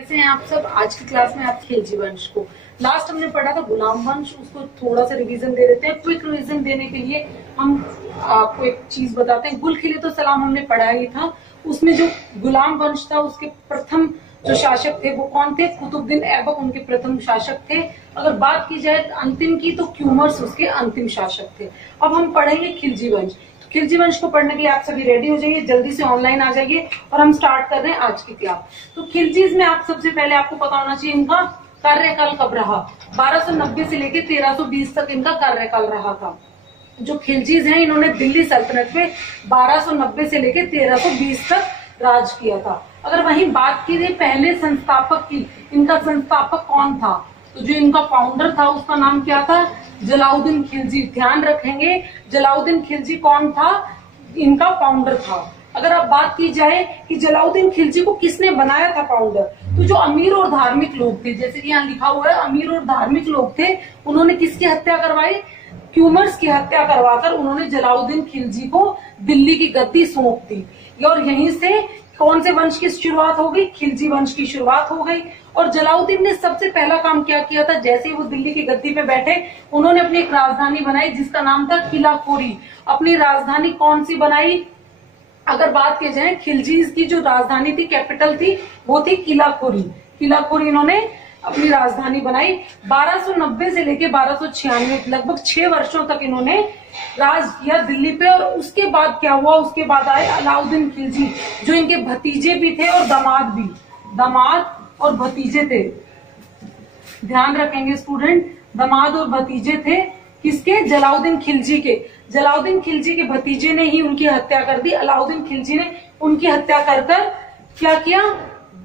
कैसे हैं आप सब। आज की क्लास में आप खिलजी वंश को लास्ट हमने पढ़ा था गुलाम वंश, उसको थोड़ा सा रिवीजन दे देते हैं। क्विक रिवीजन देने के लिए हम आपको एक चीज बताते हैं। गुल खिले तो सलाम हमने पढ़ा ही था। उसमें जो गुलाम वंश था उसके प्रथम जो शासक थे वो कौन थे? कुतुबुद्दीन ऐबक उनके प्रथम शासक थे। अगर बात की जाए अंतिम की तो क्यूमर्स उसके अंतिम शासक थे। अब हम पढ़ेंगे खिलजी वंश। खिलजी वंश को पढ़ने के लिए आप सभी रेडी हो जाइए, जल्दी से ऑनलाइन आ जाइए और हम स्टार्ट कर रहे हैं आज की क्लास। तो खिलजीज में आप सबसे पहले आपको पता होना चाहिए इनका कार्यकाल कब रहा। 1290 से लेकर 1320 तक इनका कार्यकाल रहा था। जो खिलजीज हैं इन्होंने दिल्ली सल्तनत में 1290 से लेकर 1320 तक राज किया था। अगर वहीं बात की जाए पहले संस्थापक की, इनका संस्थापक कौन था? तो जो इनका फाउंडर था उसका नाम क्या था? जलाउद्दीन खिलजी। ध्यान रखेंगे जलाउद्दीन खिलजी कौन था? इनका फाउंडर था। अगर अब बात की जाए कि जलाउद्दीन खिलजी को किसने बनाया था फाउंडर, तो जो अमीर और धार्मिक लोग थे, जैसे कि यहाँ लिखा हुआ है अमीर और धार्मिक लोग थे, उन्होंने किसकी हत्या करवाई? क्यूमर्स की हत्या करवाकर उन्होंने जलाउद्दीन खिलजी को दिल्ली की गद्दी सौंप दी। और यहीं से कौन से वंश की शुरुआत हो गई? खिलजी वंश की शुरुआत हो गई। और जलाउद्दीन ने सबसे पहला काम क्या किया था? जैसे ही वो दिल्ली की गद्दी पे बैठे उन्होंने अपनी एक राजधानी बनाई जिसका नाम था किलाखोरी। अपनी राजधानी कौन सी बनाई? अगर बात की जाए खिलजीज की जो राजधानी थी, कैपिटल थी, वो थी किलाखोरी। किलाखोरी इन्होंने अपनी राजधानी बनाई। 1290 से लेके 1296 लगभग 6 वर्षों तक इन्होंने राज किया दिल्ली पे। और उसके बाद क्या हुआ? उसके बाद आए अलाउद्दीन खिलजी, जो इनके भतीजे भी थे और दामाद भी। दामाद और भतीजे थे, ध्यान रखेंगे स्टूडेंट, दामाद और भतीजे थे किसके? जलाउद्दीन खिलजी के। जलाउद्दीन खिलजी के भतीजे ने ही उनकी हत्या कर दी। अलाउद्दीन खिलजी ने उनकी हत्या कर क्या किया?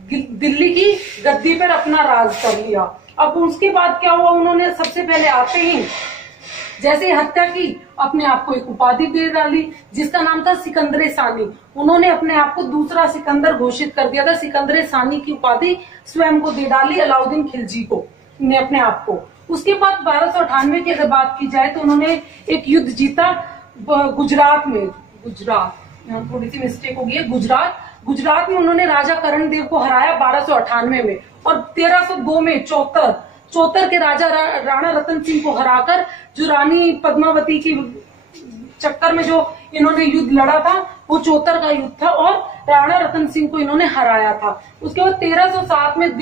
दिल्ली की गद्दी पर अपना राज कर लिया। अब उसके बाद क्या हुआ? उन्होंने सबसे पहले आते ही जैसे हत्या की अपने आप को एक उपाधि दे डाली जिसका नाम था सिकंदर सानी। उन्होंने अपने आप को दूसरा सिकंदर घोषित कर दिया था। सिकंदर सानी की उपाधि स्वयं को दे डाली अलाउद्दीन खिलजी को ने अपने आप को। उसके बाद 1298 की अगर बात की जाए तो उन्होंने एक युद्ध जीता गुजरात में। गुजरात, यहाँ थोड़ी सी मिस्टेक हो गई है। गुजरात में उन्होंने राजा करण देव को हराया 1298 में। और 1302 में चौतर के राजा राणा रतन सिंह को हराकर जो रानी पद्मावती की चक्कर में जो इन्होंने युद्ध लड़ा था वो चौतर का युद्ध था और राणा रतन सिंह को इन्होंने हराया था। उसके बाद 1307 में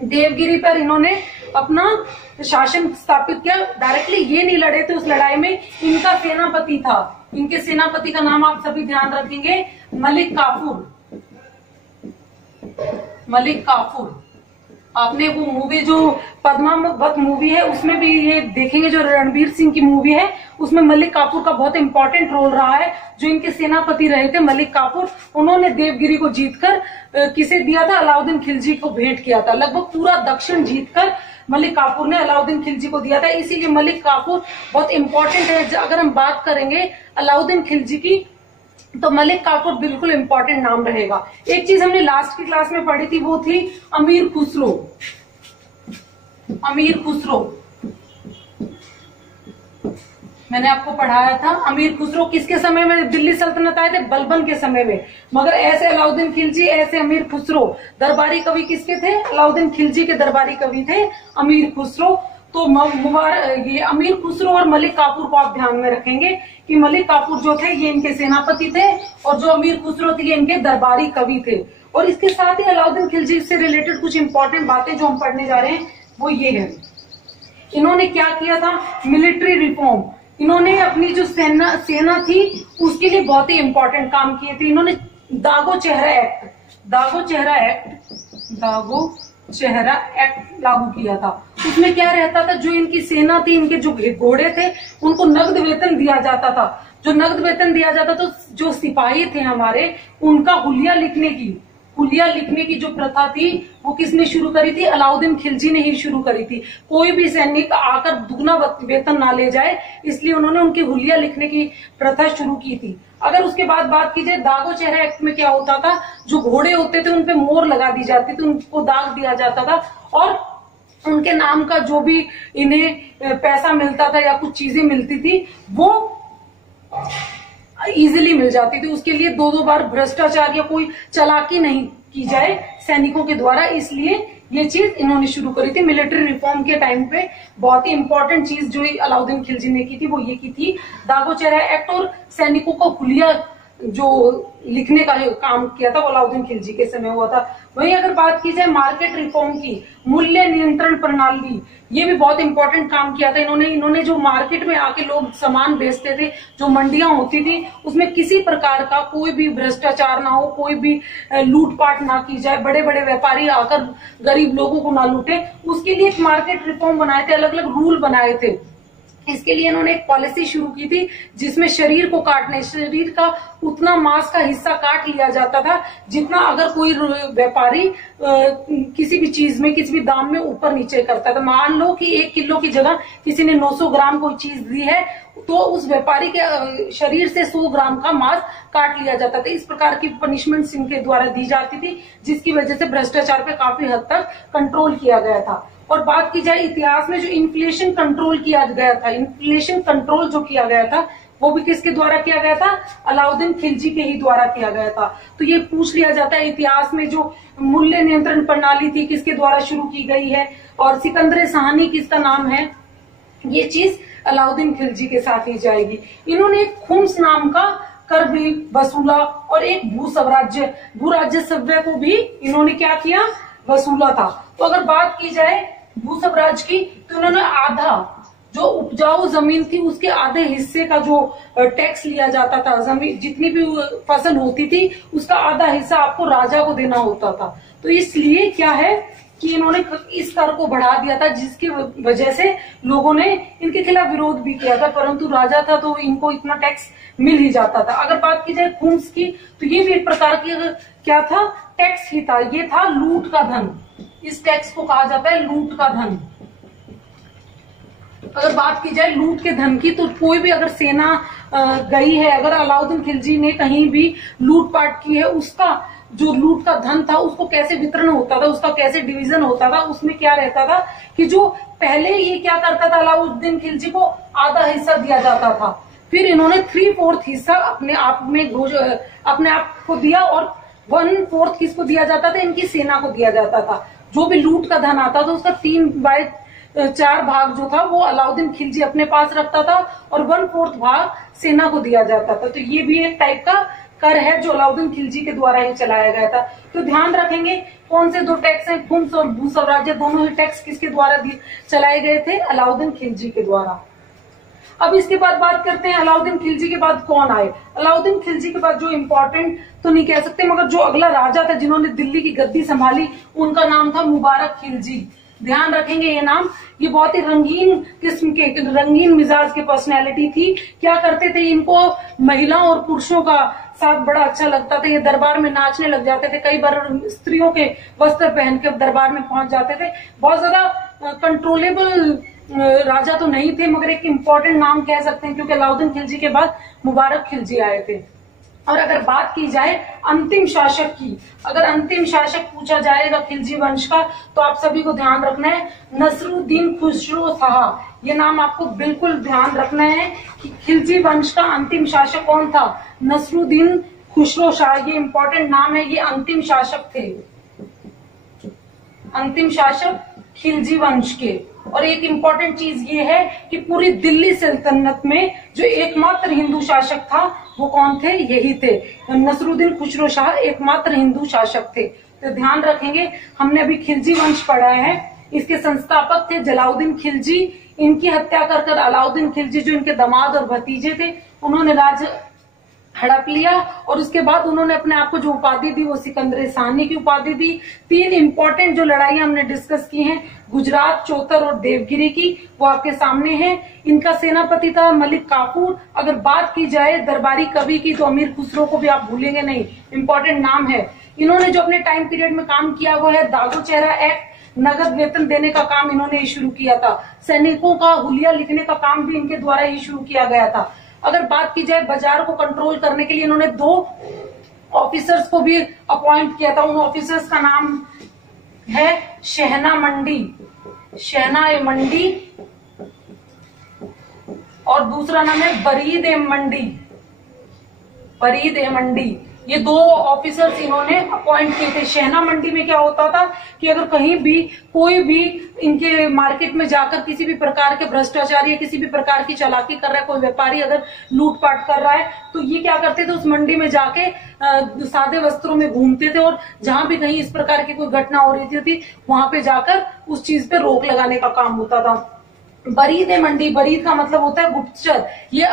देवगिरी पर इन्होंने अपना शासन स्थापित किया। डायरेक्टली ये नहीं लड़े थे उस लड़ाई में, इनका सेनापति था। इनके सेनापति का नाम आप सभी ध्यान रखेंगे, मलिक काफूर। आपने वो मूवी जो पद्मावत मूवी है उसमें भी ये देखेंगे, जो रणबीर सिंह की मूवी है उसमें मलिक काफूर का बहुत इंपॉर्टेंट रोल रहा है। जो इनके सेनापति रहे थे मलिक काफूर, उन्होंने देवगिरी को जीतकर किसे दिया था? अलाउद्दीन खिलजी को भेंट किया था। लगभग पूरा दक्षिण जीतकर मलिक काफूर ने अलाउद्दीन खिलजी को दिया था। इसीलिए मलिक काफूर बहुत इंपॉर्टेंट है। अगर हम बात करेंगे अलाउद्दीन खिलजी की तो मलिक काफूर बिल्कुल इंपॉर्टेंट नाम रहेगा। एक चीज हमने लास्ट की क्लास में पढ़ी थी वो थी अमीर खुसरो। मैंने आपको पढ़ाया था अमीर खुसरो किसके समय में दिल्ली सल्तनत आए थे? बलबन के समय में। मगर ऐसे अलाउद्दीन खिलजी, ऐसे अमीर खुसरो। दरबारी कवि किसके थे? अलाउद्दीन खिलजी के दरबारी कवि थे अमीर खुसरो। तो ये अमीर खुसरो और मलिक काफूर को आप ध्यान में रखेंगे कि मलिक काफूर जो थे ये इनके सेनापति थे और जो अमीर खुसरो थे ये इनके दरबारी कवि थे। और इसके साथ ही अलाउद्दीन खिलजी से रिलेटेड कुछ इंपॉर्टेंट बातें जो हम पढ़ने जा रहे हैं वो ये है, इन्होंने क्या किया था? Military reform. इन्होंने अपनी जो सेना थी उसके लिए बहुत ही इंपॉर्टेंट काम किए थे। इन्होंने दागो चेहरा एक्ट लागू किया था। उसमें क्या रहता था? जो इनकी सेना थी, इनके जो घोड़े थे उनको नगद वेतन दिया जाता था। जो नगद वेतन दिया जाता तो जो सिपाही थे हमारे, उनका हुलिया लिखने की जो प्रथा थी वो किसने शुरू करी थी? अलाउद्दीन खिलजी ने ही शुरू करी थी। कोई भी सैनिक आकर दुगना वेतन ना ले जाए, इसलिए उन्होंने उनकी हुलिया लिखने की प्रथा शुरू की थी। अगर उसके बाद बात की जाए दागो चेहरा एक्ट में क्या होता था? जो घोड़े होते थे उनपे मोहर लगा दी जाती थी, उनको दाग दिया जाता था और उनके नाम का जो भी इन्हें पैसा मिलता था या कुछ चीजें मिलती थी वो इजीली मिल जाती थी। उसके लिए दो बार भ्रष्टाचार या कोई चालाकी नहीं की जाए सैनिकों के द्वारा, इसलिए ये चीज इन्होंने शुरू करी थी। मिलिट्री रिफॉर्म के टाइम पे बहुत ही इंपॉर्टेंट चीज जो अलाउद्दीन खिलजी ने की थी वो ये की थी, दागो चेहरा एक्ट और सैनिकों को हुलिया जो लिखने का काम किया था वो अलाउद्दीन खिलजी के समय हुआ था। वहीं अगर बात की जाए मार्केट रिफॉर्म की, मूल्य नियंत्रण प्रणाली, ये भी बहुत इंपॉर्टेंट काम किया था इन्होंने जो मार्केट में आके लोग सामान बेचते थे, जो मंडियां होती थी उसमें किसी प्रकार का कोई भी भ्रष्टाचार ना हो, कोई भी लूटपाट ना की जाए, बड़े बड़े व्यापारी आकर गरीब लोगों को ना लूटे, उसके लिए एक मार्केट रिफॉर्म बनाए थे, अलग अलग रूल बनाए थे। इसके लिए इन्होंने एक पॉलिसी शुरू की थी जिसमें शरीर को काटने, शरीर का उतना मांस का हिस्सा काट लिया जाता था जितना अगर कोई व्यापारी किसी भी चीज में किसी भी दाम में ऊपर नीचे करता था। मान लो कि 1 किलो की जगह किसी ने 900 ग्राम कोई चीज दी है तो उस व्यापारी के शरीर से 100 ग्राम का मांस काट लिया जाता था। इस प्रकार की पनिशमेंट्स इनके द्वारा दी जाती थी जिसकी वजह से भ्रष्टाचार पे काफी हद तक कंट्रोल किया गया था। और बात की जाए इतिहास में जो इन्फ्लेशन कंट्रोल किया गया था, इन्फ्लेशन कंट्रोल जो किया गया था वो भी किसके द्वारा किया गया था? अलाउद्दीन खिलजी के ही द्वारा किया गया था। तो ये पूछ लिया जाता है इतिहास में जो मूल्य नियंत्रण प्रणाली थी किसके द्वारा शुरू की गई है, और सिकंदर शाहनी किसका नाम है, ये चीज अलाउद्दीन खिलजी के साथ ही जाएगी। इन्होंने एक खुम्स नाम का कर भी वसूला और एक भू राज्य को भी इन्होंने क्या किया? वसूला था। तो अगर बात की जाए भू स्वराज की तो उन्होंने आधा जो उपजाऊ जमीन थी उसके आधे हिस्से का जो टैक्स लिया जाता था, जमीन जितनी भी फसल होती थी उसका आधा हिस्सा आपको राजा को देना होता था। तो इसलिए क्या है कि इन्होंने इस कर को बढ़ा दिया था जिसकी वजह से लोगों ने इनके खिलाफ विरोध भी किया था, परंतु राजा था तो इनको इतना टैक्स मिल ही जाता था। अगर बात की जाए खुम्स की तो ये भी एक प्रकार की क्या था? टैक्स ही था। ये था लूट का धन। इस टैक्स को कहा जाता है लूट का धन। अगर बात की जाए लूट के धन की तो कोई भी अगर सेना गई है, अगर अलाउद्दीन खिलजी ने कहीं भी लूटपाट की है, उसका जो लूट का धन था उसको कैसे वितरण होता था, उसका कैसे डिवीजन होता था, उसमें क्या रहता था कि जो पहले ये क्या करता था, अलाउद्दीन खिलजी को आधा हिस्सा दिया जाता था, फिर इन्होंने 3/4 हिस्सा अपने आप को दिया और 1/4 किसको दिया जाता था? इनकी सेना को दिया जाता था। जो भी लूट का धन आता था उसका 3/4 भाग जो था वो अलाउद्दीन खिलजी अपने पास रखता था और 1/4 भाग सेना को दिया जाता था। तो ये भी एक टाइप का कर है जो अलाउद्दीन खिलजी के द्वारा ही चलाया गया था। तो ध्यान रखेंगे कौन से 2 टैक्स हैं, खुम्स और भू स्वराज्य, दोनों ही टैक्स किसके द्वारा चलाए गए थे? अलाउद्दीन खिलजी के द्वारा। अब इसके बाद बात करते हैं अलाउद्दीन खिलजी के बाद कौन आए। अलाउद्दीन खिलजी के बाद जो इम्पोर्टेंट तो नहीं कह सकते मगर जो अगला राजा था जिन्होंने दिल्ली की गद्दी संभाली उनका नाम था मुबारक खिलजी। ध्यान रखेंगे ये नाम, ये बहुत ही रंगीन किस्म के, रंगीन मिजाज के पर्सनैलिटी थी। क्या करते थे, इनको महिलाओं और पुरुषों का साथ बड़ा अच्छा लगता था। ये दरबार में नाचने लग जाते थे, कई बार स्त्रियों के वस्त्र पहन के दरबार में पहुंच जाते थे। बहुत ज्यादा कंट्रोलेबल राजा तो नहीं थे मगर एक इम्पोर्टेंट नाम कह सकते हैं क्योंकि अलाउद्दीन खिलजी के बाद मुबारक खिलजी आए थे। और अगर बात की जाए अंतिम शासक की, अगर अंतिम शासक पूछा जाएगा खिलजी वंश का तो आप सभी को ध्यान रखना है नसरुद्दीन खुसरो शाह। ये नाम आपको बिल्कुल ध्यान रखना है कि खिलजी वंश का अंतिम शासक कौन था? नसरुद्दीन खुसरो शाह। ये इंपॉर्टेंट नाम है, ये अंतिम शासक थे, अंतिम शासक खिलजी वंश के। और एक इम्पॉर्टेंट चीज ये है कि पूरी दिल्ली सल्तनत में जो एकमात्र हिंदू शासक था वो कौन थे? यही थे, नसरुद्दीन खुसरो शाह एकमात्र हिंदू शासक थे। तो ध्यान रखेंगे, हमने अभी खिलजी वंश पढ़ा है, इसके संस्थापक थे जलाउद्दीन खिलजी। इनकी हत्या कर अलाउद्दीन खिलजी जो इनके दामाद और भतीजे थे उन्होंने राज हड़प लिया और उसके बाद उन्होंने अपने आप को जो उपाधि दी वो सिकंदर शाहनी की उपाधि दी। 3 इंपॉर्टेंट जो लड़ाई हमने डिस्कस की हैं, गुजरात, चौतर और देवगिरी की, वो आपके सामने है। इनका सेनापति था मलिक काफूर। अगर बात की जाए दरबारी कवि की तो अमीर खुसरो को भी आप भूलेंगे नहीं, इंपॉर्टेंट नाम है। इन्होंने जो अपने टाइम पीरियड में काम किया वो है दागो चेहरा एक्ट, नगद वेतन देने का काम इन्होंने ही शुरू किया था। सैनिकों का हुलिया लिखने का काम भी इनके द्वारा ही शुरू किया गया था। अगर बात की जाए बाजार को कंट्रोल करने के लिए इन्होंने 2 ऑफिसर्स को भी अपॉइंट किया था। उन ऑफिसर्स का नाम है शहना मंडी और दूसरा नाम है बरीद ए मंडी। ये 2 ऑफिसर्स इन्होंने अपॉइंट किए थे। शहना मंडी में क्या होता था कि अगर कहीं भी कोई भी इनके मार्केट में जाकर किसी भी प्रकार के भ्रष्टाचार या किसी भी प्रकार की चालाकी कर रहा है, कोई व्यापारी अगर लूटपाट कर रहा है, तो ये क्या करते थे, उस मंडी में जाके सादे वस्त्रों में घूमते थे और जहां भी कहीं इस प्रकार की कोई घटना हो रही थी वहां पे जाकर उस चीज पे रोक लगाने का काम होता था। बरीद है मंडी, बरीद का मतलब होता है गुप्तचर। ये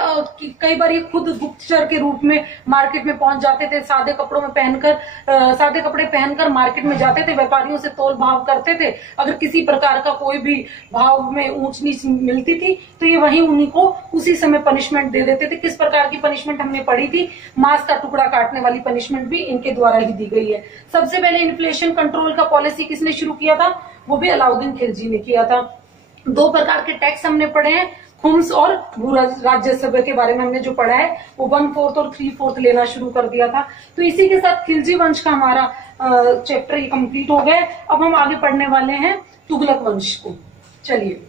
कई बार ये खुद गुप्तचर के रूप में मार्केट में पहुंच जाते थे, सादे कपड़ों में पहनकर, सादे कपड़े पहनकर मार्केट में जाते थे, व्यापारियों से तोल भाव करते थे। अगर किसी प्रकार का कोई भी भाव में ऊंच नीच मिलती थी तो ये वहीं उन्हीं को उसी समय पनिशमेंट दे देते थे। किस प्रकार की पनिशमेंट हमने पढ़ी थी, मांस का टुकड़ा काटने वाली पनिशमेंट भी इनके द्वारा ही दी गई है। सबसे पहले इन्फ्लेशन कंट्रोल का पॉलिसी किसने शुरू किया था, वो भी अलाउद्दीन खिलजी ने किया था। 2 प्रकार के टैक्स हमने पढ़े हैं, खुम्स और भू राजस्व के बारे में हमने जो पढ़ा है वो 1/4 और 3/4 लेना शुरू कर दिया था। तो इसी के साथ खिलजी वंश का हमारा चैप्टर ये कंप्लीट हो गया। अब हम आगे पढ़ने वाले हैं तुगलक वंश को। चलिए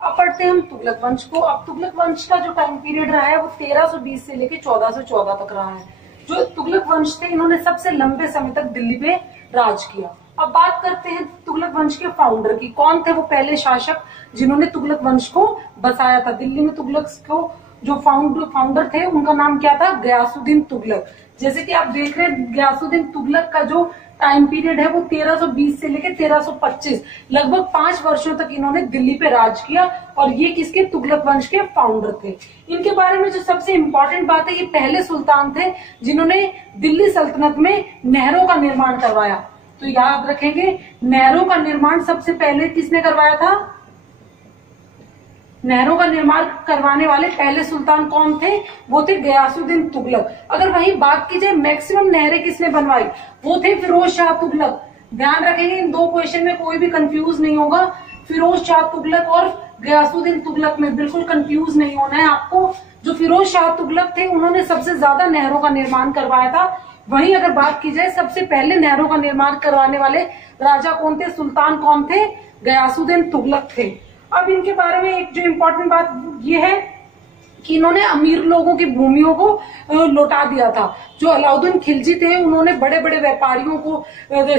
अब पढ़ते हैं हम तुगलक वंश को। अब तुगलक वंश का जो टाइम पीरियड रहा है वो 1320 से लेके 1414 तक रहा है। जो तुगलक वंश थे इन्होंने सबसे लंबे समय तक दिल्ली पे राज किया। अब बात करते हैं तुगलक वंश के फाउंडर की। कौन थे वो पहले शासक जिन्होंने तुगलक वंश को बसाया था? दिल्ली में तुगलक को जो फाउंडर थे उनका नाम क्या था? गयासुद्दीन तुगलक। जैसे कि आप देख रहे हैं गयासुद्दीन तुगलक का जो टाइम पीरियड है वो 1320 से लेकर 1325, लगभग 5 वर्षों तक इन्होंने दिल्ली पे राज किया और ये किसके? तुगलक वंश के फाउंडर थे। इनके बारे में जो सबसे इंपॉर्टेंट बात है, ये पहले सुल्तान थे जिन्होंने दिल्ली सल्तनत में नहरों का निर्माण करवाया। तो याद रखेंगे, नहरों का निर्माण सबसे पहले किसने करवाया था? नहरों का निर्माण करवाने वाले पहले सुल्तान कौन थे? वो थे गयासुद्दीन तुगलक। अगर वही बात की जाए मैक्सिमम नहरें किसने बनवाई, वो थे फिरोज शाह तुगलक। ध्यान रखेंगे, इन 2 क्वेश्चन में कोई भी कंफ्यूज नहीं होगा। फिरोज शाह तुगलक और गयासुद्दीन तुगलक में बिल्कुल कंफ्यूज नहीं होना है आपको। जो फिरोज शाह तुगलक थे उन्होंने सबसे ज्यादा नहरों का निर्माण करवाया था। वहीं अगर बात की जाए सबसे पहले नहरों का निर्माण करवाने वाले राजा कौन थे, सुल्तान कौन थे? गयासुद्दीन तुगलक थे। अब इनके बारे में एक जो इम्पोर्टेंट बात ये है कि इन्होंने अमीर लोगों की भूमियों को लौटा दिया था। जो अलाउद्दीन खिलजी थे उन्होंने बड़े बड़े व्यापारियों को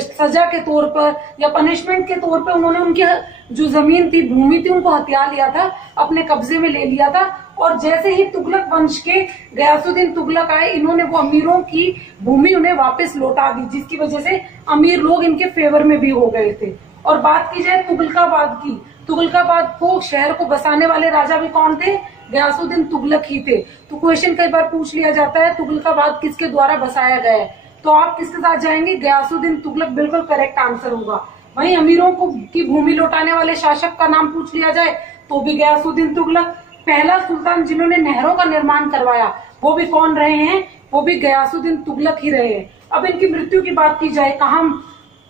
सजा के तौर पर या पनिशमेंट के तौर पर उन्होंने उनकी जो जमीन थी, भूमि थी, उनको हथिया लिया था, अपने कब्जे में ले लिया था। और जैसे ही तुगलक वंश के गयासुद्दीन तुगलक आए, इन्होंने वो अमीरों की भूमि उन्हें वापस लौटा दी, जिसकी वजह से अमीर लोग इनके फेवर में भी हो गए थे। और बात की जाए तुगलकाबाद की, तुगलकाबाद को शहर को बसाने वाले राजा भी कौन थे? गयासुद्दीन तुगलक ही थे। तो क्वेश्चन कई बार पूछ लिया जाता है तुगलकाबाद किसके द्वारा बसाया गया है, तो आप किसके साथ जाएंगे? गयासुद्दीन तुगलक बिल्कुल करेक्ट आंसर होगा। वहीं अमीरों को की भूमि लौटाने वाले शासक का नाम पूछ लिया जाए तो भी गयासुद्दीन तुगलक। पहला सुल्तान जिन्होंने नहरों का निर्माण करवाया वो भी कौन रहे हैं? वो भी गयासुद्दीन तुगलक ही रहे हैं। अब इनकी मृत्यु की बात की जाए, कहाँ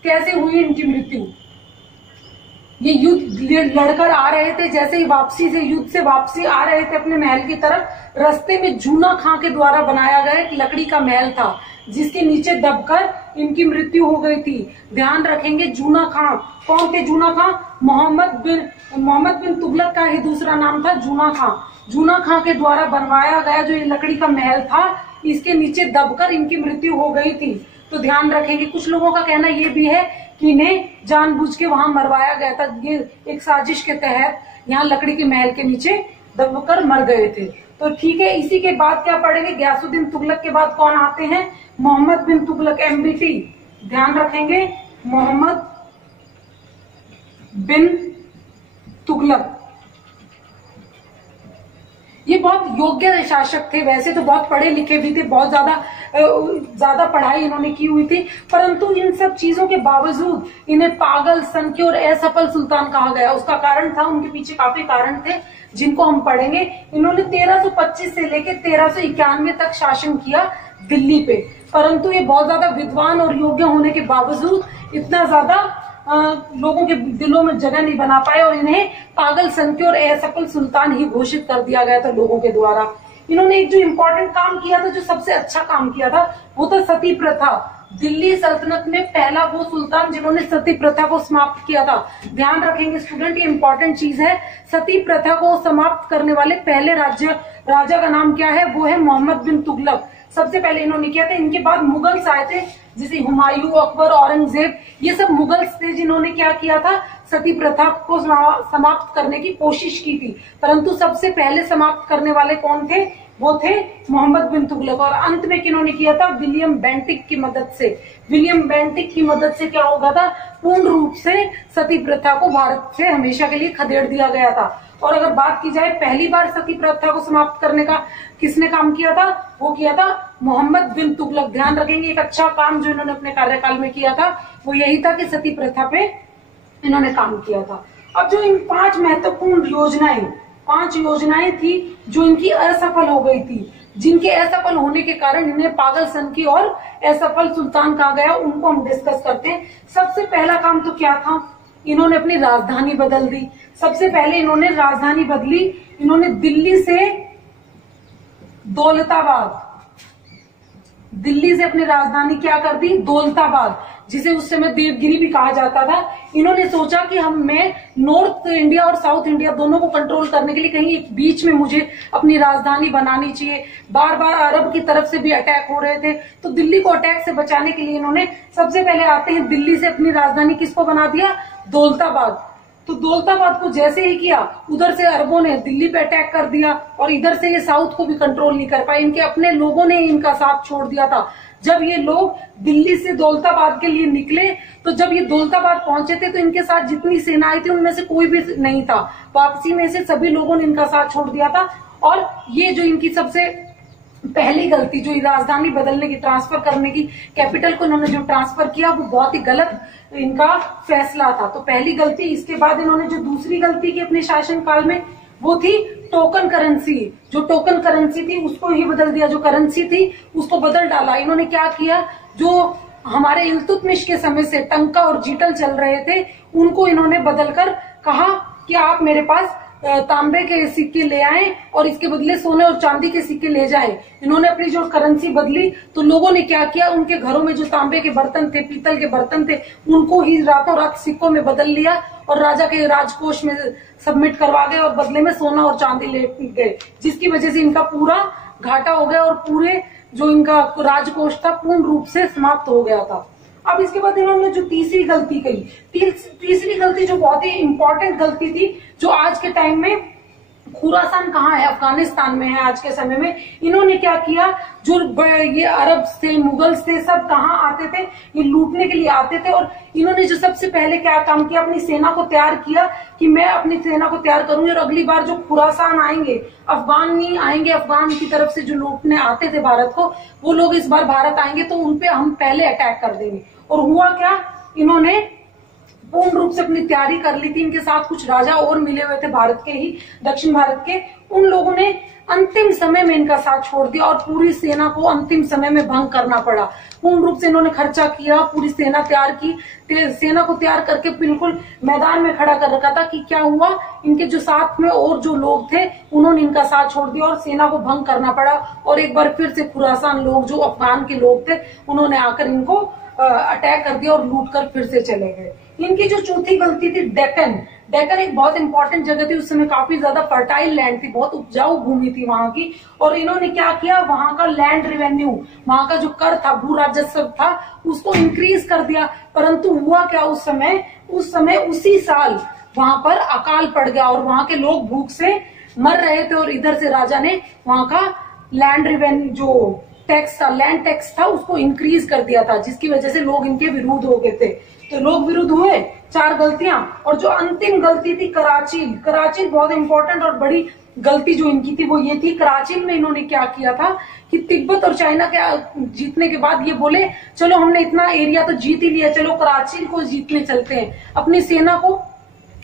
कैसे हुई इनकी मृत्यु? ये युद्ध लड़कर आ रहे थे, जैसे ही युद्ध से वापसी आ रहे थे अपने महल की तरफ, रास्ते में जूना खां के द्वारा बनाया गया एक लकड़ी का महल था जिसके नीचे दबकर इनकी मृत्यु हो गई थी। ध्यान रखेंगे, जूना खां कौन थे? जूना खां मोहम्मद बिन तुगलक का ही दूसरा नाम था जूना खां। जूना खां के द्वारा बनवाया गया जो ये लकड़ी का महल था, इसके नीचे दबकर इनकी मृत्यु हो गई थी। तो ध्यान रखेंगे, कुछ लोगों का कहना ये भी है कि इन्हें जानबूझ के वहां मरवाया गया था, ये एक साजिश के तहत यहाँ लकड़ी के महल के नीचे दबकर मर गए थे। तो ठीक है, इसी के बाद क्या पढ़ेंगे? गयासुद्दीन तुगलक के बाद कौन आते हैं? मोहम्मद बिन तुगलक, MBT। ध्यान रखेंगे, मोहम्मद बिन तुगलक ये बहुत योग्य शासक थे। वैसे तो बहुत पढ़े लिखे भी थे, बहुत ज्यादा पढ़ाई इन्होंने की हुई थी, परंतु इन सब चीजों के बावजूद इन्हें पागल, सनकी और असफल सुल्तान कहा गया। उसका कारण था, उनके पीछे काफी कारण थे जिनको हम पढ़ेंगे। इन्होंने 1325 से लेकर 1391 तक शासन किया दिल्ली पे, परंतु ये बहुत ज्यादा विद्वान और योग्य होने के बावजूद इतना ज्यादा लोगों के दिलों में जगह नहीं बना पाए और इन्हें पागल, सनकी और असफल सुल्तान ही घोषित कर दिया गया था लोगों के द्वारा। इन्होंने एक जो इम्पोर्टेंट काम किया था, जो सबसे अच्छा काम किया था, वो था सती प्रथा। दिल्ली सल्तनत में पहला वो सुल्तान जिन्होंने सती प्रथा को समाप्त किया था। ध्यान रखेंगे स्टूडेंट, ये इंपॉर्टेंट चीज है। सती प्रथा को समाप्त करने वाले पहले राजा का नाम क्या है? वो है मोहम्मद बिन तुगलक। सबसे पहले इन्होंने किया था। इनके बाद मुगल्स आए थे, जैसे हुमायूं, अकबर, औरंगजेब, ये सब मुगल्स थे जिन्होंने क्या किया था, सती प्रथा को समाप्त करने की कोशिश की थी। परंतु सबसे पहले समाप्त करने वाले कौन थे, वो थे मोहम्मद बिन तुगलक। और अंत में किन्होंने किया था, विलियम बेंटिक की मदद से। विलियम बेंटिक की मदद से क्या होगा था, पूर्ण रूप से सती प्रथा को भारत से हमेशा के लिए खदेड़ दिया गया था। और अगर बात की जाए पहली बार सती प्रथा को समाप्त करने का किसने काम किया था, वो किया था मोहम्मद बिन तुगलक। ध्यान रखेंगे, एक अच्छा काम जो इन्होंने अपने कार्यकाल में किया था वो यही था कि सती प्रथा पे इन्होंने काम किया था। अब जो इन 5 महत्वपूर्ण योजनाएं, 5 योजनाएं थी जो इनकी असफल हो गई थी, जिनके असफल होने के कारण इन्हें पागलसन की और असफल सुल्तान कहा गया, उनको हम डिस्कस करते हैं। सबसे पहला काम तो क्या था, इन्होंने अपनी राजधानी बदल दी। सबसे पहले इन्होंने राजधानी बदली, इन्होंने दिल्ली से दौलताबाद, दिल्ली से अपनी राजधानी क्या कर दी, दौलताबाद, जिसे उस समय देवगिरी भी कहा जाता था। इन्होंने सोचा कि मैं नॉर्थ इंडिया और साउथ इंडिया दोनों को कंट्रोल करने के लिए कहीं एक बीच में मुझे अपनी राजधानी बनानी चाहिए। बार बार अरब की तरफ से भी अटैक हो रहे थे, तो दिल्ली को अटैक से बचाने के लिए इन्होंने सबसे पहले आते हैं दिल्ली से अपनी राजधानी किसको बना दिया, दौलताबाद। तो दौलताबाद को जैसे ही किया, उधर से अरबों ने दिल्ली पे अटैक कर दिया और इधर से ये साउथ को भी कंट्रोल नहीं कर पाए। इनके अपने लोगों ने इनका साथ छोड़ दिया था। जब ये लोग दिल्ली से दौलताबाद के लिए निकले, तो जब ये दौलताबाद पहुंचे थे तो इनके साथ जितनी सेनाएं थी उनमें से कोई भी नहीं था। वापसी में से सभी लोगों ने इनका साथ छोड़ दिया था। और ये जो इनकी सबसे पहली गलती, जो राजधानी बदलने की, ट्रांसफर करने की, कैपिटल को इन्होंने जो ट्रांसफर किया, वो बहुत ही गलत इनका फैसला था। तो पहली गलती। इसके बाद इन्होंने जो दूसरी गलती की अपने शासनकाल में, वो थी टोकन करेंसी। जो टोकन करेंसी थी उसको ही बदल दिया, जो करेंसी थी उसको बदल डाला। इन्होंने क्या किया, जो हमारे इल्तुतमिश के समय से टंका और जीटल चल रहे थे, उनको इन्होंने बदलकर कहा कि आप मेरे पास तांबे के सिक्के ले आए और इसके बदले सोने और चांदी के सिक्के ले जाए। इन्होंने अपनी जो करेंसी बदली, तो लोगों ने क्या किया, उनके घरों में जो तांबे के बर्तन थे, पीतल के बर्तन थे, उनको ही रातों रात सिक्कों में बदल लिया और राजा के राजकोष में सबमिट करवा गए और बदले में सोना और चांदी ले गए, जिसकी वजह से इनका पूरा घाटा हो गया और पूरे जो इनका राजकोष था पूर्ण रूप से समाप्त हो गया था। अब इसके बाद इन्होंने जो तीसरी गलती कही, तीसरी गलती जो बहुत ही इंपॉर्टेंट गलती थी, जो आज के टाइम में खुरासान कहाँ है, अफगानिस्तान में है आज के समय में। इन्होंने क्या किया, जो ये अरब थे, मुगल्स थे, सब कहाँ आते थे, ये लूटने के लिए आते थे। और इन्होंने जो सबसे पहले क्या काम किया, अपनी सेना को तैयार किया कि मैं अपनी सेना को तैयार करूंगी और अगली बार जो खुरासान आएंगे, अफगान नहीं आएंगे, अफगान की तरफ से जो लूटने आते थे भारत को, वो लोग इस बार भारत आएंगे तो उनपे हम पहले अटैक कर देंगे। और हुआ क्या, इन्होंने पूर्ण रूप से अपनी तैयारी कर ली थी। इनके साथ कुछ राजा और मिले हुए थे भारत के ही, दक्षिण भारत के। उन लोगों ने अंतिम समय में इनका साथ छोड़ दिया और पूरी सेना को अंतिम समय में भंग करना पड़ा। पूर्ण रूप से इन्होंने खर्चा किया, पूरी सेना तैयार की, सेना को तैयार करके बिल्कुल मैदान में खड़ा कर रखा था कि क्या हुआ, इनके जो साथ में और जो लोग थे उन्होंने इनका साथ छोड़ दिया और सेना को भंग करना पड़ा। और एक बार फिर से खुरासान लोग, जो अफगान के लोग थे, उन्होंने आकर इनको अटैक कर दिया और लूट कर फिर से चले गए। इनकी जो चौथी गलती थी, डेक्कन। डेक्कन एक बहुत इंपॉर्टेंट जगह थी, उस समय काफी ज्यादा फर्टाइल लैंड थी, बहुत उपजाऊ भूमि थी वहां की। और इन्होंने क्या किया, वहां का लैंड रेवेन्यू, वहां का जो कर था, भू राजस्व था, उसको इंक्रीज कर दिया। परंतु हुआ क्या, उस समय उसी साल वहां पर अकाल पड़ गया और वहां के लोग भूख से मर रहे थे। और इधर से राजा ने वहां का लैंड रेवेन्यू, जो टैक्स था, लैंड टैक्स था, उसको इंक्रीज कर दिया था, जिसकी वजह से लोग इनके विरुद्ध हो गए थे। तो लोग विरुद्ध हुए, 4 गलतियां। और जो अंतिम गलती थी, कराची बहुत इंपॉर्टेंट और बड़ी गलती जो इनकी थी वो ये थी, कराची में इन्होंने क्या किया था कि तिब्बत और चाइना के जीतने के बाद ये बोले चलो हमने इतना एरिया तो जीत ही लिया, चलो कराची को जीतने चलते हैं। अपनी सेना को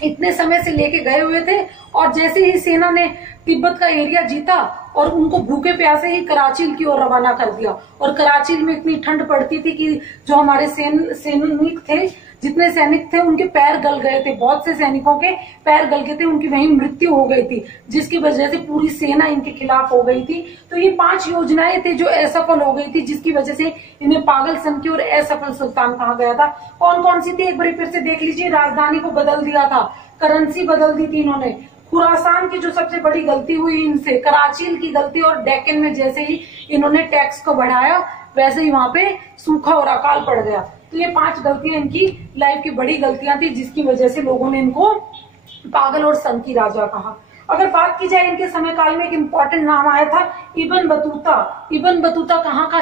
इतने समय से लेके गए हुए थे और जैसे ही सेना ने तिब्बत का एरिया जीता और उनको भूखे प्यासे ही कराची की ओर रवाना कर दिया। और कराची में इतनी ठंड पड़ती थी कि जो हमारे सैनिक थे, जितने सैनिक थे, उनके पैर गल गए थे, बहुत से सैनिकों के पैर गल गए थे, उनकी वहीं मृत्यु हो गई थी, जिसकी वजह से पूरी सेना इनके खिलाफ हो गई थी। तो ये 5 योजनाएं थी जो असफल हो गई थी, जिसकी वजह से इन्हें पागलसन की और असफल सुल्तान कहा गया था। कौन कौन सी थी, एक बार फिर से देख लीजिए। राजधानी को बदल दिया था, करेंसी बदल दी थी इन्होंने, खुरासान की जो सबसे बड़ी गलती हुई इनसे, कराचील की गलती, और डेक्कन में जैसे ही इन्होंने टैक्स को बढ़ाया वैसे ही वहां पे सूखा और अकाल पड़ गया। तो ये 5 गलतियां इनकी लाइफ की बड़ी गलतियां थी, जिसकी वजह से लोगों ने इनको पागल और संकी राजा कहा। अगर बात की जाए इनके समय काल में, एक इम्पोर्टेंट नाम आया था इब्न बतूता। इब्न बतूता कहाँ का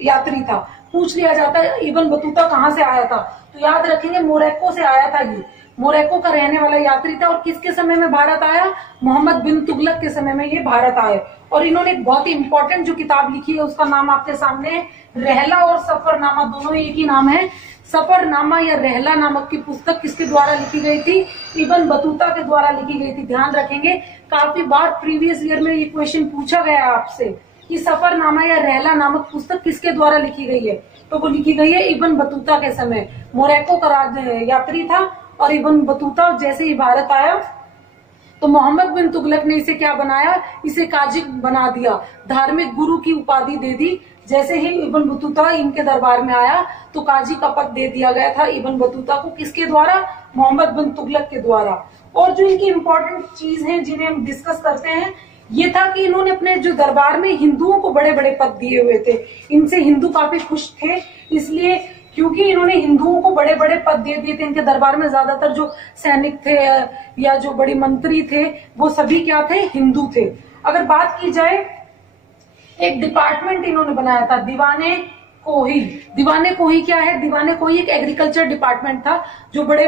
यात्री था, पूछ लिया जाता है इब्न बतूता कहाँ से आया था, तो याद रखेंगे मोरक्को से आया था। ये मोरक्को का रहने वाला यात्री था। और किसके समय में भारत आया, मोहम्मद बिन तुगलक के समय में ये भारत आए। और इन्होंने एक बहुत ही इंपॉर्टेंट जो किताब लिखी है उसका नाम आपके सामने है, रहला और सफरनामा, दोनों एक ही नाम है। सफरनामा या रहला नामक की पुस्तक किसके द्वारा लिखी गई थी, इब्न बतूता के द्वारा लिखी गई थी। ध्यान रखेंगे काफी बार प्रीवियस ईयर में ये क्वेश्चन पूछा गया है आपसे कि सफरनामा या रहला नामक पुस्तक किसके द्वारा लिखी गई है, तो वो लिखी गई है इब्न बतूता के समय। मोरक्को का यात्री था और इब्न बतूता जैसे ही भारत आया तो मोहम्मद बिन तुगलक ने इसे क्या बनाया, इसे काजी बना दिया, धार्मिक गुरु की उपाधि दे दी। जैसे ही इब्न बतूता इनके दरबार में आया तो काजी का पद दे दिया गया था इब्न बतूता को, किसके द्वारा, मोहम्मद बिन तुगलक के द्वारा। और जो इनकी इंपॉर्टेंट चीज है जिन्हें हम डिस्कस करते हैं, ये था कि इन्होंने अपने जो दरबार में हिंदुओं को बड़े बड़े पद दिए हुए थे। इनसे हिंदू काफी खुश थे, इसलिए क्योंकि इन्होंने हिंदुओं को बड़े बड़े पद दे दिए थे। इनके दरबार में ज्यादातर जो सैनिक थे या जो बड़ी मंत्री थे वो सभी क्या थे, हिंदू थे। अगर बात की जाए, एक डिपार्टमेंट इन्होंने बनाया था, दीवाने कोही। दीवाने कोही क्या है, दीवाने कोही एक एग्रीकल्चर डिपार्टमेंट था, जो बड़े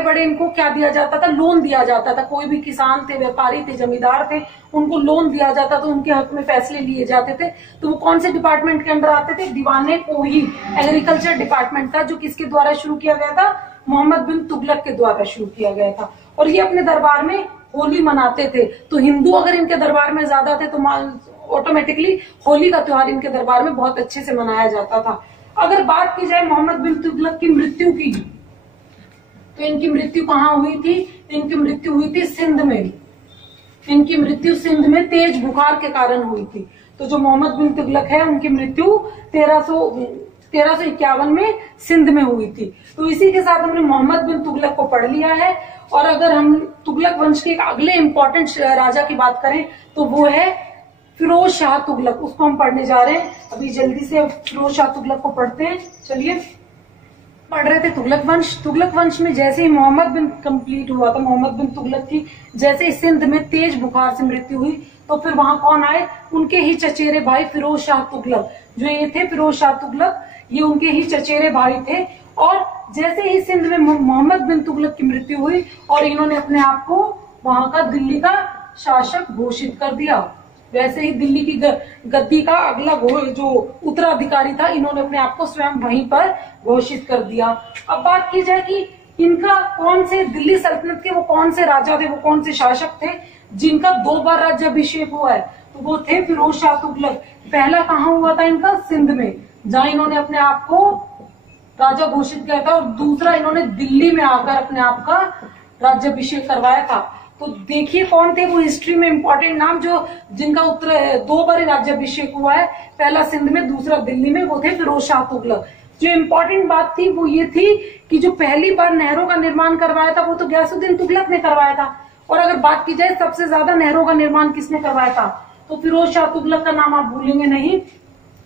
बड़े इनको क्या दिया जाता था, लोन दिया जाता था। कोई भी किसान थे, व्यापारी थे, जमींदार थे, उनको लोन दिया जाता था, उनके हक में फैसले लिए जाते थे। तो वो कौन से डिपार्टमेंट के अंदर आते थे, दीवाने कोही एग्रीकल्चर डिपार्टमेंट था, जो किसके द्वारा शुरू किया गया था, मोहम्मद बिन तुगलक के द्वारा शुरू किया गया था। और ये अपने दरबार में होली मनाते थे। तो हिंदू अगर इनके दरबार में ज्यादा थे तो ऑटोमेटिकली होली का त्योहार इनके दरबार में बहुत अच्छे से मनाया जाता था। अगर बात की जाए मोहम्मद बिन तुगलक की मृत्यु की, तो इनकी मृत्यु कहाँ हुई थी, इनकी मृत्यु हुई थी सिंध में। इनकी मृत्यु सिंध में तेज बुखार के कारण हुई थी। तो जो मोहम्मद बिन तुगलक है उनकी मृत्यु 1351 में सिंध में हुई थी। तो इसी के साथ हमने मोहम्मद बिन तुगलक को पढ़ लिया है। और अगर हम तुगलक वंश के एक अगले इंपॉर्टेंट राजा की बात करें तो वो है फिरोज शाह तुगलक, उसको हम पढ़ने जा रहे हैं। अभी जल्दी से फिरोज शाह तुगलक को पढ़ते हैं। चलिए, पढ़ रहे थे तुगलक वंश। तुगलक वंश में जैसे ही मोहम्मद बिन कंप्लीट हुआ था, मोहम्मद बिन तुगलक की जैसे ही सिंध में तेज बुखार से मृत्यु हुई, तो फिर वहां कौन आए, उनके ही चचेरे भाई फिरोज शाह तुगलक। जो ये थे फिरोज शाह तुगलक, ये उनके ही चचेरे भाई थे। और जैसे ही सिंध में मोहम्मद बिन तुगलक की मृत्यु हुई और इन्होंने अपने आप को वहां का दिल्ली का शासक घोषित कर दिया, वैसे ही दिल्ली की गद्दी का अगला जो उत्तराधिकारी था, इन्होंने अपने आप को स्वयं वहीं पर घोषित कर दिया। अब बात की जाए कि इनका कौन से दिल्ली सल्तनत के वो कौन से राजा थे, वो कौन से शासक थे जिनका 2 बार राज्याभिषेक हुआ है, तो वो थे फिरोज शाह तुगलक। पहला कहाँ हुआ था इनका, सिंध में, जहां इन्होंने अपने आप को राजा घोषित किया था। और दूसरा इन्होंने दिल्ली में आकर अपने आप का राज्याभिषेक करवाया था। तो देखिए कौन थे वो हिस्ट्री में इंपॉर्टेंट नाम, जो जिनका 2 बार राज्याभिषेक हुआ है, पहला सिंध में, दूसरा दिल्ली में, वो थे फिरोज शाह तुगलक। जो इम्पोर्टेंट बात थी वो ये थी कि जो पहली बार नहरों का निर्माण करवाया था वो तो गयासुद्दीन तुगलक ने करवाया था। और अगर बात की जाए सबसे ज्यादा नहरों का निर्माण किसने करवाया था, तो फिरोज शाह तुगलक का नाम आप भूलेंगे नहीं।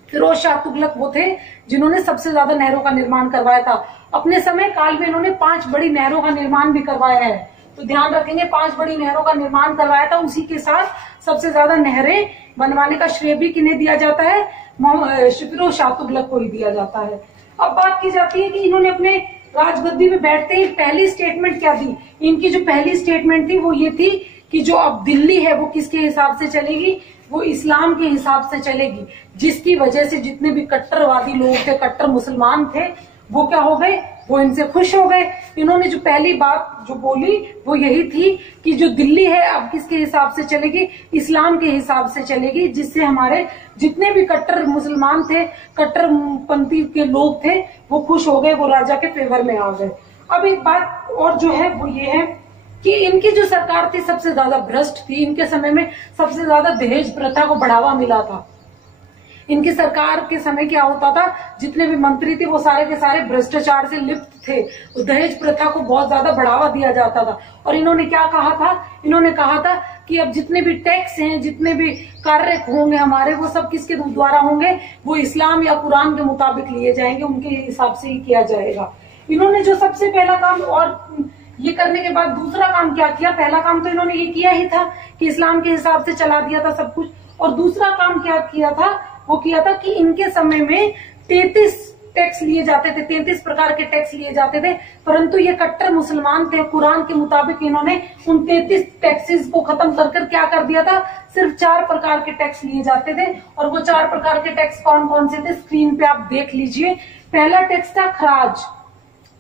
फिरोज शाह तुगलक वो थे जिन्होंने सबसे ज्यादा नहरों का निर्माण करवाया था। अपने समय काल में इन्होंने 5 बड़ी नहरों का निर्माण भी करवाया है। तो ध्यान रखेंगे 5 बड़ी नहरों का निर्माण करवाया था। उसी के साथ सबसे ज्यादा नहरें बनवाने का श्रेय भी किन्हें दिया जाता है, फिरोज शाह तुगलक को ही दिया जाता है। अब बात की जाती है कि इन्होंने अपने राजगद्दी में बैठते ही पहली स्टेटमेंट क्या दी। इनकी जो पहली स्टेटमेंट थी वो ये थी कि जो अब दिल्ली है वो किसके हिसाब से चलेगी, वो इस्लाम के हिसाब से चलेगी। जिसकी वजह से जितने भी कट्टरवादी लोग थे, कट्टर मुसलमान थे, वो क्या हो गए, वो इनसे खुश हो गए। इन्होंने जो पहली बात जो बोली वो यही थी कि जो दिल्ली है अब किसके हिसाब से चलेगी, इस्लाम के हिसाब से चलेगी, जिससे हमारे जितने भी कट्टर मुसलमान थे, कट्टरपंथी के लोग थे, वो खुश हो गए, वो राजा के फेवर में आ गए। अब एक बात और जो है वो ये है कि इनकी जो सरकार थी सबसे ज्यादा भ्रष्ट थी। इनके समय में सबसे ज्यादा दहेज प्रथा को बढ़ावा मिला था। इनकी सरकार के समय क्या होता था, जितने भी मंत्री थे वो सारे के सारे भ्रष्टाचार से लिप्त थे। दहेज प्रथा को बहुत ज्यादा बढ़ावा दिया जाता था। और इन्होंने क्या कहा था, इन्होंने कहा था कि अब जितने भी टैक्स हैं, जितने भी कार्य होंगे हमारे, वो सब किसके द्वारा होंगे, वो इस्लाम या कुरान के मुताबिक लिए जाएंगे, उनके हिसाब से ही किया जाएगा। इन्होंने जो सबसे पहला काम, और ये करने के बाद दूसरा काम क्या किया, पहला काम तो इन्होंने ये किया ही था कि इस्लाम के हिसाब से चला दिया था सब कुछ, और दूसरा काम क्या किया था, वो किया था कि इनके समय में 33 टैक्स लिए जाते थे, 33 प्रकार के टैक्स लिए जाते थे, परंतु ये कट्टर मुसलमान थे। कुरान के मुताबिक इन्होंने उन 33 टैक्सेस को खत्म कर क्या कर दिया था, सिर्फ 4 प्रकार के टैक्स लिए जाते थे। और वो 4 प्रकार के टैक्स कौन कौन से थे, स्क्रीन पे आप देख लीजिए। पहला टैक्स था खराज,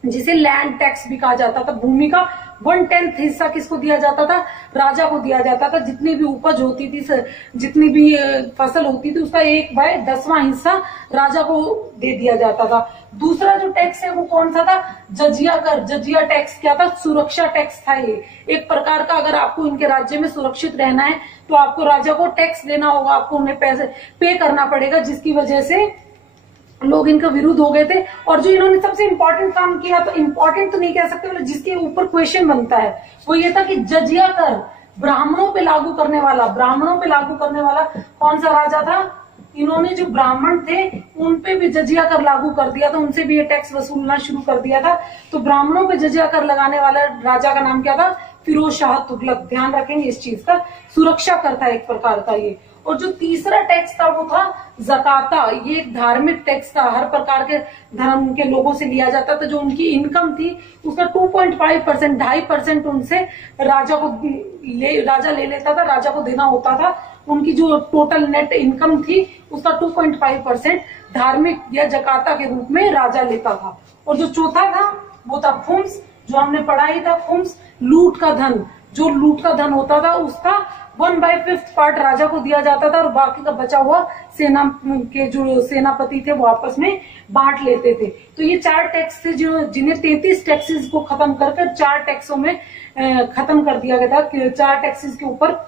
जिसे लैंड टैक्स भी कहा जाता था। भूमि का 1/10 हिस्सा किसको दिया जाता था, राजा को दिया जाता था। जितनी भी उपज होती थी, जितनी भी फसल होती थी, उसका 1/10वां हिस्सा राजा को दे दिया जाता था। दूसरा जो टैक्स है वो कौन सा था, जजिया कर। जजिया टैक्स क्या था, सुरक्षा टैक्स था। ये एक प्रकार का, अगर आपको इनके राज्य में सुरक्षित रहना है तो आपको राजा को टैक्स देना होगा, आपको उन्हें पैसे पे करना पड़ेगा, जिसकी वजह से लोग इनका विरुद्ध हो गए थे। और जो इन्होंने सबसे इंपॉर्टेंट काम किया, तो इंपॉर्टेंट तो नहीं कह सकते, मतलब जिसके ऊपर क्वेश्चन बनता है, वो ये था कि जजिया कर ब्राह्मणों पे लागू करने वाला। ब्राह्मणों पे लागू करने वाला कौन सा राजा था, इन्होंने जो ब्राह्मण थे उन पे भी जजिया कर लागू कर दिया था, उनसे भी ये टैक्स वसूलना शुरू कर दिया था। तो ब्राह्मणों पे जजिया कर लगाने वाला राजा का नाम क्या था, फिरोज शाह तुगलक। ध्यान रखेंगे इस चीज का, सुरक्षा करता है एक प्रकार का ये। और जो तीसरा टैक्स था वो था ज़काता। ये एक धार्मिक टैक्स था, हर प्रकार के धर्म के लोगों से लिया जाता था। जो उनकी इनकम थी उसका 2.5%, 2.5% उनसे राजा ले लेता था, राजा को देना होता था। उनकी जो टोटल नेट इनकम थी उसका 2.5% धार्मिक या जकाता के रूप में राजा लेता था। और जो चौथा था वो था खुम्स, जो हमने पढ़ा ही था, खुम्स लूट का धन। जो लूट का धन होता था उसका 1/5 पार्ट राजा को दिया जाता था, और बाकी का बचा हुआ सेना के जो सेनापति थे वो आपस में बांट लेते थे। तो ये 4 टैक्स थे जो जिन्हें 33 टैक्सेस को खत्म कर 4 टैक्सों में खत्म कर दिया गया था। 4 टैक्सेस के ऊपर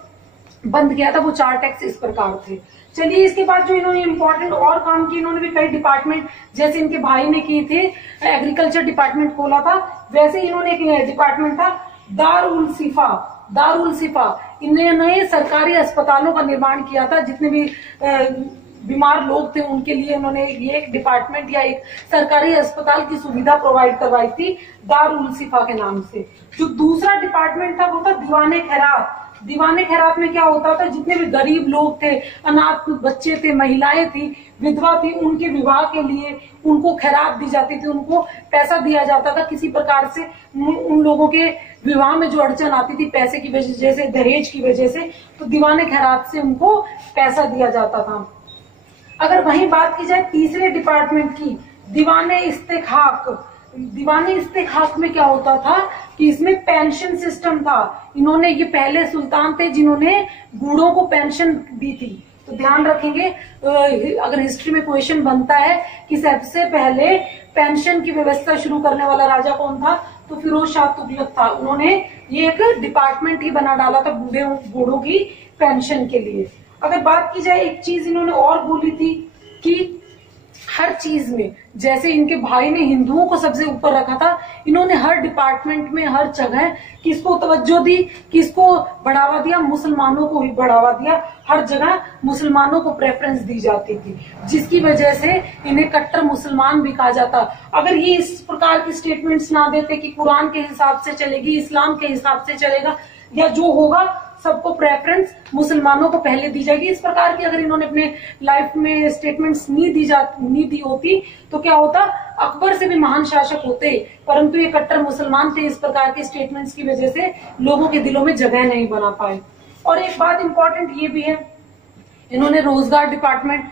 बंद किया था, वो 4 टैक्स इस प्रकार थे। चलिए, इसके बाद जो इन्होंने इम्पोर्टेंट और काम किए, इन्होंने भी कई डिपार्टमेंट, जैसे इनके भाई ने किए थे, एग्रीकल्चर डिपार्टमेंट खोला था, वैसे इन्होंने एक डिपार्टमेंट था दारुल सिफा। दारुल सिफा, इन्होंने सरकारी अस्पतालों का निर्माण किया था। जितने भी बीमार लोग थे उनके लिए उन्होंने ये एक डिपार्टमेंट या एक सरकारी अस्पताल की सुविधा प्रोवाइड करवाई थी दारुल सिफा के नाम से। जो दूसरा डिपार्टमेंट था वो था दीवाने खैरात। दीवाने खैरात में क्या होता था, जितने भी गरीब लोग थे, अनाथ बच्चे थे, महिलाएं थी, विधवा थी, उनके विवाह के लिए उनको खैरात दी जाती थी, उनको पैसा दिया जाता था किसी प्रकार से। उन लोगों के विवाह में जो अड़चन आती थी पैसे की वजह से, दहेज की वजह से, तो दीवाने खैरात से उनको पैसा दिया जाता था। अगर वहीं बात की जाए तीसरे डिपार्टमेंट की, दीवाने इस्तेखाक। दीवाने इस्तेखाक में क्या होता था कि इसमें पेंशन सिस्टम था। इन्होंने, ये पहले सुल्तान थे जिन्होंने बूढ़ों को पेंशन दी थी। तो ध्यान रखेंगे, अगर हिस्ट्री में क्वेश्चन बनता है कि सबसे पहले पेंशन की व्यवस्था शुरू करने वाला राजा कौन था, तो फिरोज शाह तुगलक था। उन्होंने ये एक डिपार्टमेंट ही बना डाला था बूढ़ों की पेंशन के लिए। अगर बात की जाए, एक चीज इन्होंने और बोली थी कि हर चीज में, जैसे इनके भाई ने हिंदुओं को सबसे ऊपर रखा था, इन्होंने हर डिपार्टमेंट में, हर जगह किसको तवज्जो दी, किसको बढ़ावा दिया, मुसलमानों को ही बढ़ावा दिया। हर जगह मुसलमानों को प्रेफरेंस दी जाती थी, जिसकी वजह से इन्हें कट्टर मुसलमान भी कहा जाता। अगर ये इस प्रकार की स्टेटमेंट्स ना देते कि कुरान के हिसाब से चलेगी, इस्लाम के हिसाब से चलेगा, या जो होगा सबको प्रेफरेंस मुसलमानों को पहले दी जाएगी, इस प्रकार की अगर इन्होंने अपने लाइफ में स्टेटमेंट्स नहीं दी होती तो क्या होता, अकबर से भी महान शासक होते, परंतु ये कट्टर मुसलमान थे। इस प्रकार के स्टेटमेंट्स की वजह से लोगों के दिलों में जगह नहीं बना पाए। और एक बात इंपॉर्टेंट ये भी है, इन्होंने रोजगार डिपार्टमेंट,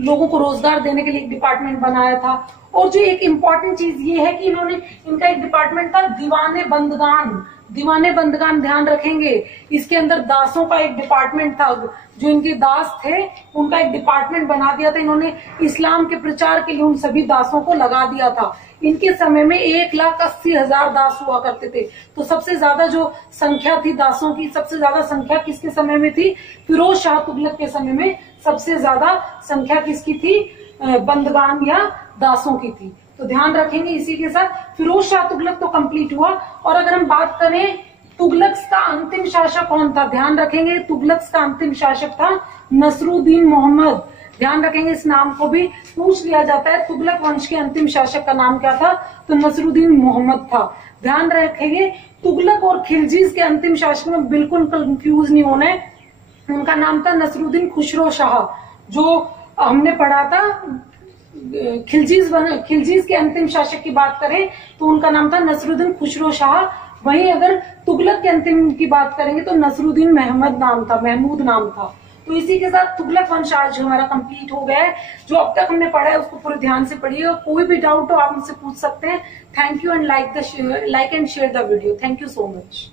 लोगों को रोजगार देने के लिए एक डिपार्टमेंट बनाया था। और जो एक इम्पॉर्टेंट चीज ये है कि इनका एक डिपार्टमेंट था दीवाने बंदगान। दीवाने बंदगान, ध्यान रखेंगे, इसके अंदर दासों का एक डिपार्टमेंट था। जो इनके दास थे उनका एक डिपार्टमेंट बना दिया था इन्होंने। इस्लाम के प्रचार के लिए उन सभी दासों को लगा दिया था। इनके समय में 1,80,000 दास हुआ करते थे। तो सबसे ज्यादा जो संख्या थी दासों की, सबसे ज्यादा संख्या किसके समय में थी, फिरोज शाह तुगलक के समय में सबसे ज्यादा संख्या किसकी थी? बंदगान या दासों की थी। तो ध्यान रखेंगे। इसी के साथ फिरोज शाह तुगलक तो कंप्लीट हुआ। और अगर हम बात करें तुगलक का अंतिम शासक कौन था, ध्यान रखेंगे तुगलक का अंतिम शासक था नसरुद्दीन मोहम्मद। ध्यान रखेंगे, इस नाम को भी पूछ लिया जाता है। तुगलक वंश के अंतिम शासक का नाम क्या था? तो नसरुद्दीन मोहम्मद था। ध्यान रखेंगे तुगलक और खिलजीज के अंतिम शासक में बिल्कुल कंफ्यूज नहीं होना है। उनका नाम था नसरुद्दीन खुसरो शाह। जो हमने पढ़ा था खिलजीज के अंतिम शासक की बात करें तो उनका नाम था नसरुद्दीन खुसरो शाह। वहीं अगर तुगलक के अंतिम की बात करेंगे तो नसरुद्दीन महमूद नाम था। तो इसी के साथ तुगलक वंश आज हमारा कंप्लीट हो गया है। जो अब तक हमने पढ़ा है उसको पूरे ध्यान से पढ़िए। कोई भी डाउट हो आप मुझसे पूछ सकते हैं। Thank you and like and share the video. Thank you so much.